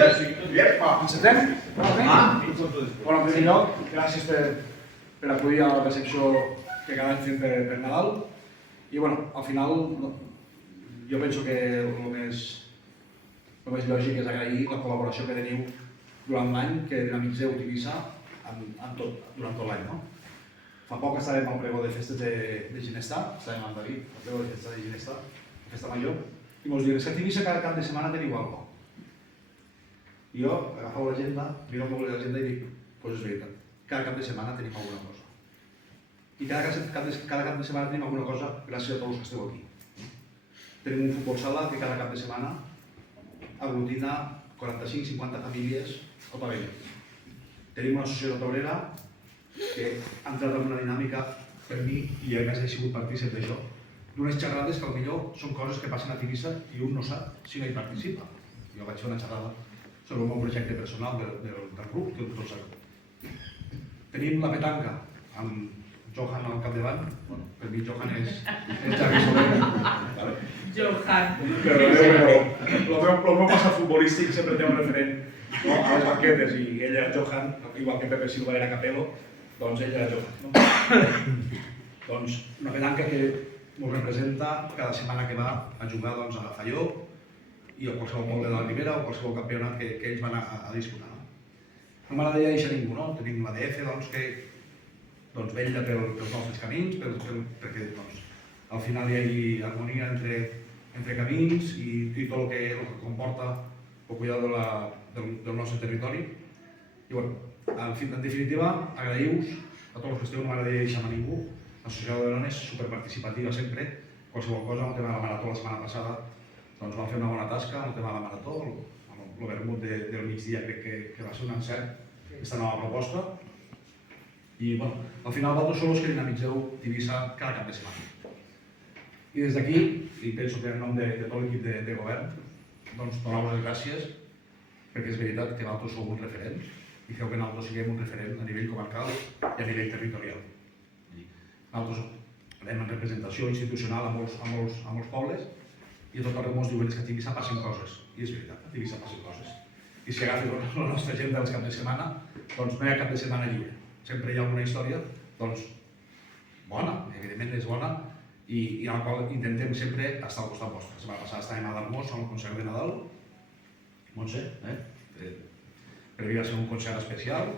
Encetem? Bueno, en primer lloc, gràcies per acudir a la recepció que cada any fem per Nadal. I bueno, al final, jo penso que el més lògic és agrair la col·laboració que teniu durant l'any, que dinamitzeu Tivissa durant tot l'any. Fa poc estàvem al pregó de festes de Ginestar, estàvem amb David, al pregó de festes de Ginestar, festa major, i mos diuen que a Tivissa cada cap de setmana teniu alguna cosa. I jo agafau l'agenda, miro el mòbil de l'agenda i dic, doncs és veritat, cada cap de setmana tenim alguna cosa. I cada cap de setmana tenim alguna cosa gràcies a tots els que esteu aquí. Tenim un futbol sala que cada cap de setmana aglutina 45-50 famílies al pavelló. Tenim una societat obrera que ha entrat en una dinàmica per mi, i a més he sigut partícip d'això, d'unes xerrades que potser són coses que passen a Tivissa i un no sap si no hi participa. Jo vaig fer una xerrada sobre el meu projecte personal del club, que tots sabeu. Tenim la petanca amb Johan al capdavant. Per mi Johan és Xavi Soler. Johan. Però el meu passat futbolístic sempre té un referent a les banquetes, i ell era Johan, igual que Pepe Silva era Capello, doncs ell era Johan. Doncs una petanca que ens representa cada setmana que va a jugar a Falló i a qualsevol poble de la Ribera o qualsevol campionat que ells van a disputar. No m'agradaria deixar ningú, no? Tenim l'ADF que vetlla pels nostres camins, perquè al final hi hagi harmonia entre camins i tot el que comporta el cuidar del nostre territori. I en definitiva, agraïu-vos a tots els que esteu, no m'agradaria deixar a ningú. L'associació de dones és superparticipativa sempre, qualsevol cosa, amb el tema de la marató la setmana passada vam fer una bona tasca amb el tema de la marató, el vermut del migdia crec que va ser un encert, aquesta nova proposta. I al final vosaltres sou els que dinamitzeu Tivissa cada cap de setmana. I des d'aquí, i penso que en nom de tot l'equip de govern, donar-vos les gràcies, perquè és veritat que vosaltres sou un referent i feu que nosaltres siguem un referent a nivell comarcal i a nivell territorial. Nosaltres anem en representació institucional a molts pobles i a tot arreu ens diuen que a Tivissa passen coses. I és veritat, a Tivissa passen coses. I si agafes la nostra gent dels caps de setmana, doncs no hi ha cap de setmana lliure. Sempre hi ha alguna història, doncs, bona, evidentment és bona, i en la qual intentem sempre estar al costat vostre. La setmana passada estàvem a Darmós, al concert de Nadal, Montse, per mi va ser un concert especial,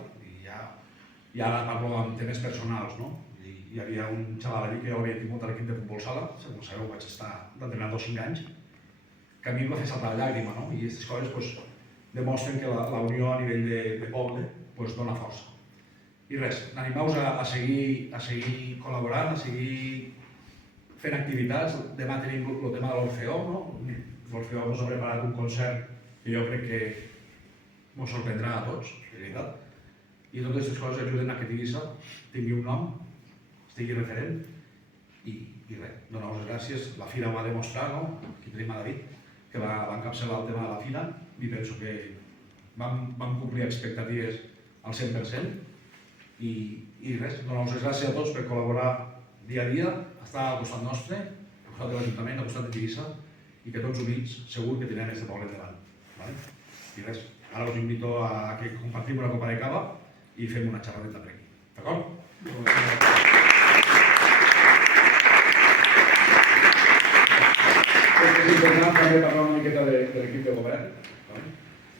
i ara parlo amb temes personals, no? Hi havia un xaval allí que jo havia tingut a l'equip de futbol sala, com sabeu vaig estar d'entrenador 5 anys, que a mi em va fer saltar la llàgrima, no? I aquestes coses demostren que la unió a nivell de poble dona força. I res, animeu-vos a seguir col·laborant, a seguir fent activitats. Demà tenim el tema de l'Orfeó, no? L'Orfeó ens ha preparat un concert que jo crec que ens sorprendrà a tots, de veritat. I totes aquestes coses ajuden a que Tivissa tingui un nom, estigui referent, i res, donar-vos les gràcies. La Fira ho va demostrar, no? Aquí tenim a David, que va encapçalar el tema de la Fira, i penso que vam complir expectatives al 100%, i res, donar-vos les gràcies a tots per col·laborar dia a dia, estar al costat nostre, al costat de l'Ajuntament, al costat de Tivissa, i que tots units segur que tindrem aquest poble endavant. I res, ara us invito a que compartim una copa de cava i fem una xerradeta per aquí. D'acord? És important també parlar una miqueta de l'equip de govern.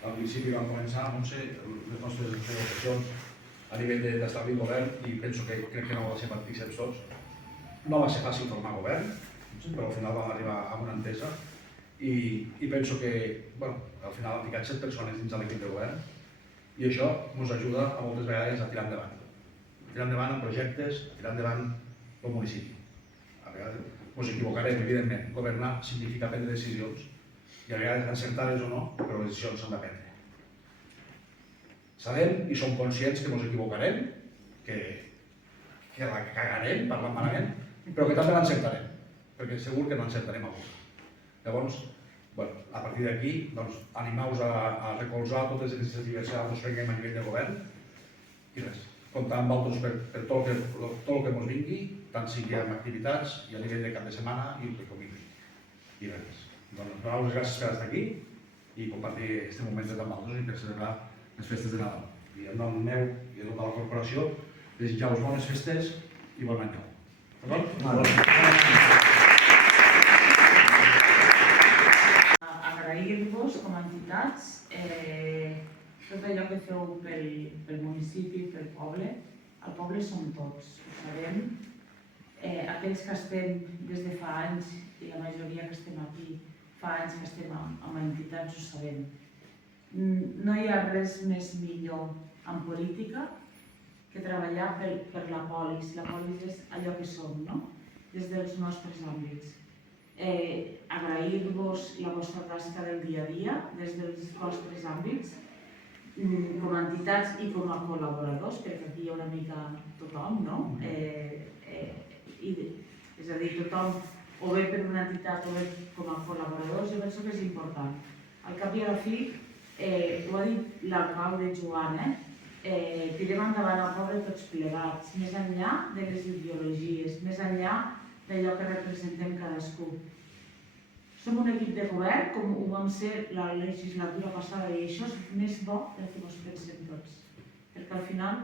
Al principi vam començar amb les nostres negociacions a nivell d'establir govern, i penso que crec que no va ser partícips tots. No va ser fàcil formar govern, però al final vam arribar a una entesa, i penso que al final han ficat 7 persones dins de l'equip de govern, i això ens ajuda a moltes vegades a tirar endavant. Tirar endavant en projectes, a tirar endavant el municipi. A vegades ens equivocarem, evidentment. Governar significa prendre decisions, i a vegades encertades o no, però les decisions s'han de prendre. Sabem i som conscients que ens equivocarem, que la cagarem, parlant malament, però que també l'encertarem, perquè segur que no encertarem alguna. Llavors, a partir d'aquí, animeu-vos a recolzar totes les iniciatives que ens prenguem a nivell de govern, i res, comptar amb vosaltres per tot el que ens vingui, tant sigui amb activitats i a nivell de cap de setmana i el que convingui. I res, donar-vos les gràcies per estar aquí, i compartir aquest moment amb altres i per celebrar les festes de Nadal. I en nom meu i de tota la corporació, desitjar-vos bones festes i bon any nou. D'acord? Agrair-vos com a entitats tot allò que feu pel municipi, pel poble. El poble som tots, ho sabem. Aquells que estem des de fa anys, i la majoria que estem aquí, fa anys que estem amb entitats, ho sabem. No hi ha res més millor en política que treballar per la polis. La polis és allò que som, no? Des dels nostres àmbits. Agrair-vos la vostra tasca del dia a dia, des dels vostres àmbits, com a entitats i com a col·laboradors, perquè aquí hi ha una mica tothom, no? És a dir, tothom, o bé per una entitat o bé com a col·laboradors, jo penso que és important. Al cap i a la fi, ho ha dit l'alcalde Joan, tirem endavant el poble tots plegats, més enllà de les ideologies, més enllà d'allò que representem cadascú. Som un equip de govern, com ho vam ser la legislatura passada, i això és més bo del que ens pensem tots. Perquè al final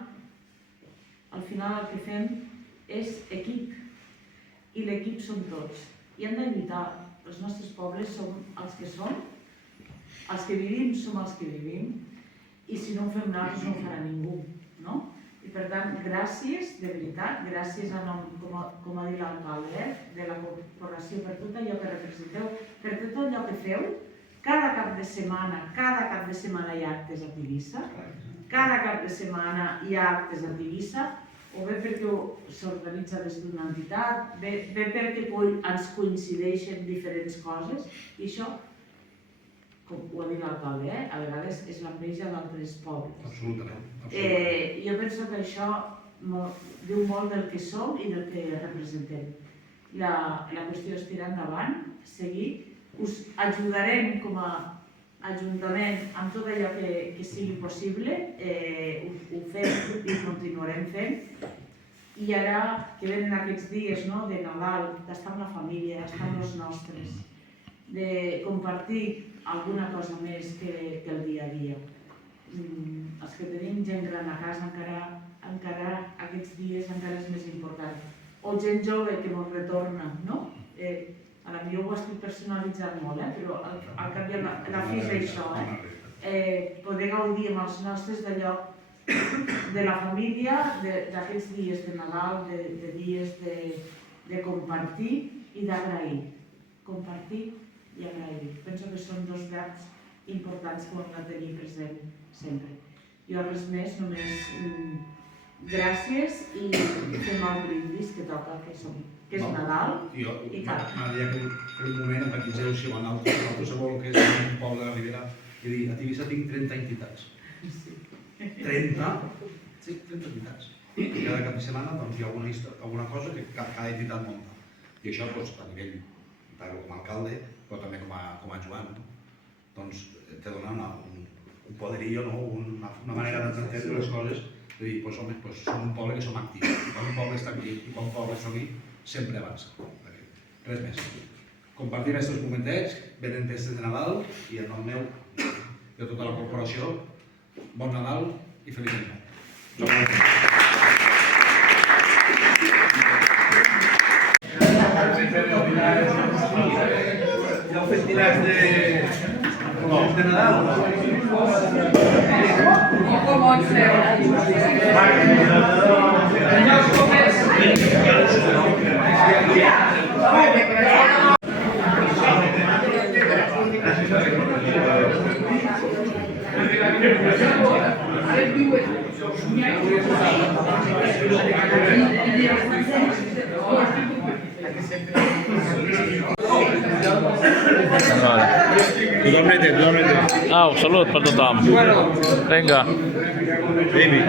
el que fem és equip, i l'equip som tots. I hem de lluitar. Els nostres pobles som els que som, els que vivim som els que vivim, i si no ho fem nosaltres no ho farà ningú, no? I per tant, gràcies, de veritat, gràcies a nom, com ha dit l'alcalde, de la corporació per tot allò que representeu, per tot allò que feu. Cada cap de setmana hi ha actes a Tivissa, cada cap de setmana hi ha actes a Tivissa, o bé perquè s'organitza des d'una entitat, bé perquè ens coincideixen diferents coses, i això, com ho ha dit l'alcalde, a vegades és l'enveja d'altres pobles. Absolutament. Jo penso que això diu molt del que som i del que representem. La qüestió és tirar endavant, seguir. Us ajudarem com a Ajuntament amb tot allò que sigui possible, ho fem i ho continuarem fent. I ara que venen aquests dies de Nadal, d'estar amb la família, d'estar amb els nostres, de compartir alguna cosa més que el dia a dia. Els que tenim gent gran a casa encara aquests dies encara és més important. O gent jove que ens retorna, no? Jo ho estic personalitzant molt, però al cap i a la fi és això, poder gaudir amb els nostres d'allò, de la família, d'aquests dies de Nadal, de dies de compartir i d'agrair. Compartir i agrair. Penso que són dos verbs importants que ho hem de tenir present sempre. Jo res més, només gràcies i fem el brindis que toca, que és Nadal i cap. M'agradaria que un moment empatitzeu si van al qualsevol que és un poble de la Ribera i dir, a Tivissa tinc 30 entitats. 30? Sí, 30 entitats. I cada cap de setmana hi ha alguna cosa que cada entitat munta. I això a nivell com a alcalde, però també com a Joan, te dona un poderío, una manera d'entendre les coses, de dir, home, som un poble que som actius. Quan un poble està aquí i quan un poble està aquí, sempre avança. Res més. Compartim aquests momentets, venen festes de Nadal i en nom meu i de tota la corporació, bon Nadal i feliç any nou. Ja heu fet dinars de Nadal o no? Com pots Totalment. Au, salut per tothom. Vinga. Baby.